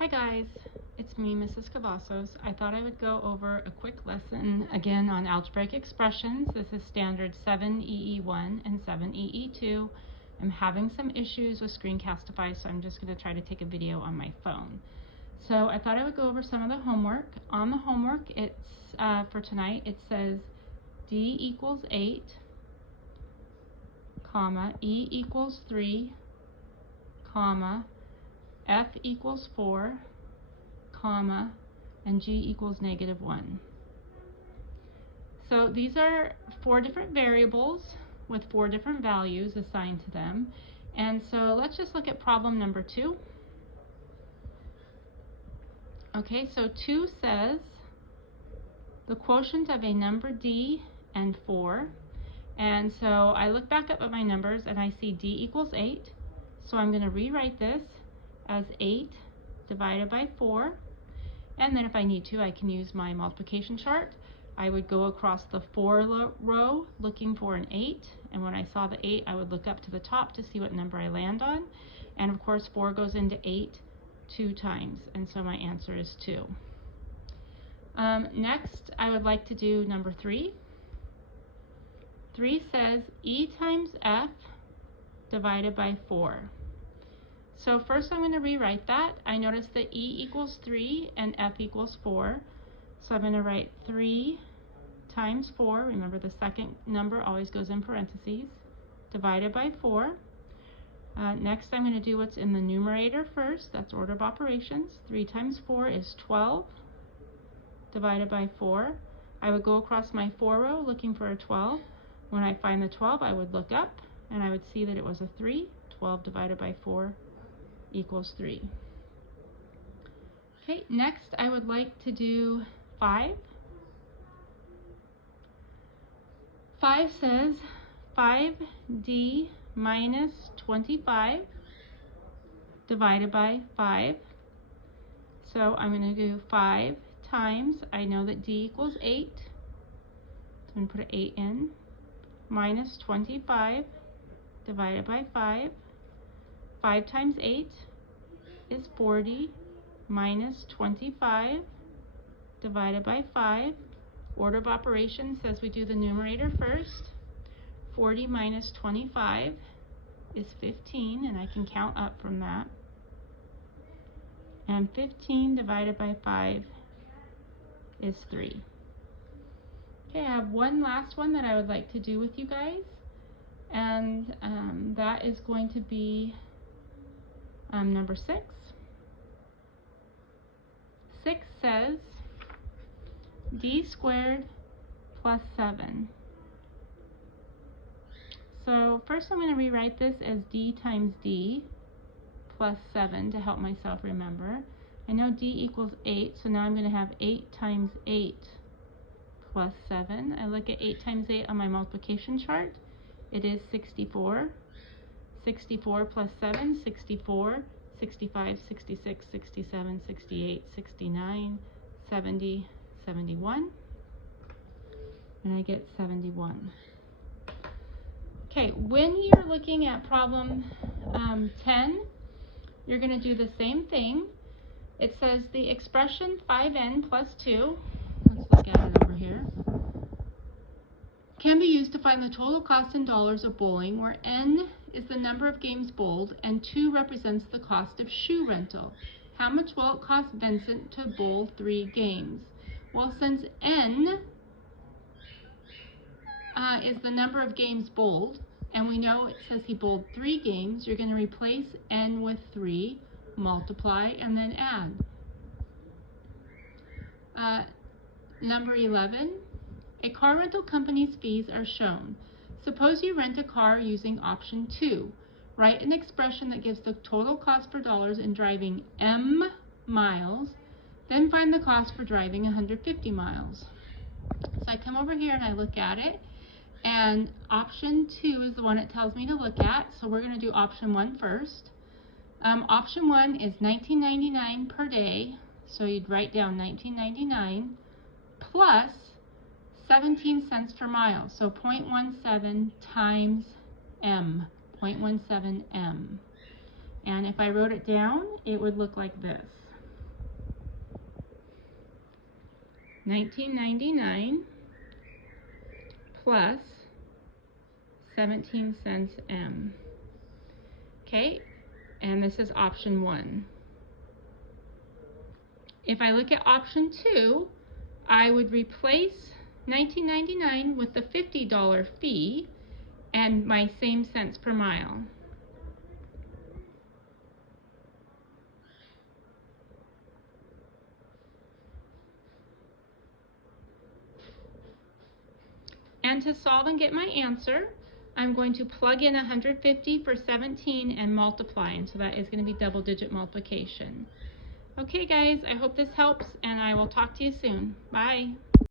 Hi guys, it's me, Mrs. Cavazos. I thought I would go over a quick lesson again on algebraic expressions. This is standard 7EE1 and 7EE2. I'm having some issues with Screencastify, so I'm just going to try to take a video on my phone. So I thought I would go over some of the homework. On the homework, it's for tonight, it says D equals 8, comma, E equals 3, comma, F equals 4, comma, and G equals -1. So these are 4 different variables with 4 different values assigned to them. And so let's just look at problem number 2. Okay, so 2 says the quotient of a number D and 4. And so I look back up at my numbers and I see D equals 8. So I'm going to rewrite this as 8 divided by 4. And then if I need to, I can use my multiplication chart. I would go across the 4 row looking for an 8. And when I saw the 8, I would look up to the top to see what number I land on. And of course, 4 goes into 8 2 times. And so my answer is 2. Next, I would like to do number 3. 3 says E times F divided by 4. So first I'm going to rewrite that. I notice that E equals 3 and F equals 4. So I'm going to write 3 times 4. Remember, the second number always goes in parentheses. Divided by 4. Next I'm going to do what's in the numerator first. That's order of operations. 3 times 4 is 12. Divided by 4. I would go across my 4 row looking for a 12. When I find the 12, I would look up and I would see that it was a 3. 12 divided by 4 equals 3. Okay, next I would like to do 5. 5 says 5D minus 25 divided by 5. So I'm going to do 5 times, I know that D equals 8, so I'm going to put an 8 in, minus 25 divided by 5. 5 times 8 is 40, minus 25 divided by 5. Order of operations says we do the numerator first. 40 minus 25 is 15, and I can count up from that. And 15 divided by 5 is 3. Okay, I have one last one that I would like to do with you guys, and that is going to be number 6. 6 says D squared plus 7. So first I'm going to rewrite this as D times D plus 7 to help myself remember. I know D equals 8, so now I'm going to have 8 times 8 plus 7. I look at 8 times 8 on my multiplication chart. It is 64. 64 plus 7, 64, 65, 66, 67, 68, 69, 70, 71. And I get 71. Okay, when you're looking at problem 10, you're going to do the same thing. It says the expression 5n plus 2, let's look at it over here, can be used to find the total cost in dollars of bowling, where n is the number of games bowled and 2 represents the cost of shoe rental. How much will it cost Vincent to bowl 3 games? Well, since n is the number of games bowled, and we know it says he bowled 3 games, you're going to replace n with 3, multiply, and then add. Number 11, a car rental company's fees are shown. Suppose you rent a car using option 2. Write an expression that gives the total cost for dollars in driving m miles, then find the cost for driving 150 miles. So I come over here and I look at it, and option 2 is the one it tells me to look at, so we're going to do option 1 first. Option 1 is $19.99 per day, so you'd write down $19.99 plus 17 cents per mile, so 0.17 times m, 0.17 m. And if I wrote it down, it would look like this. $19.99 plus 17 cents M. Okay, and this is option 1. If I look at option 2, I would replace $19.99 with the $50 fee and my same cents per mile. And to solve and get my answer, I'm going to plug in 150 for 17 and multiply, and so that is going to be double-digit multiplication. Okay guys, I hope this helps, and I will talk to you soon. Bye.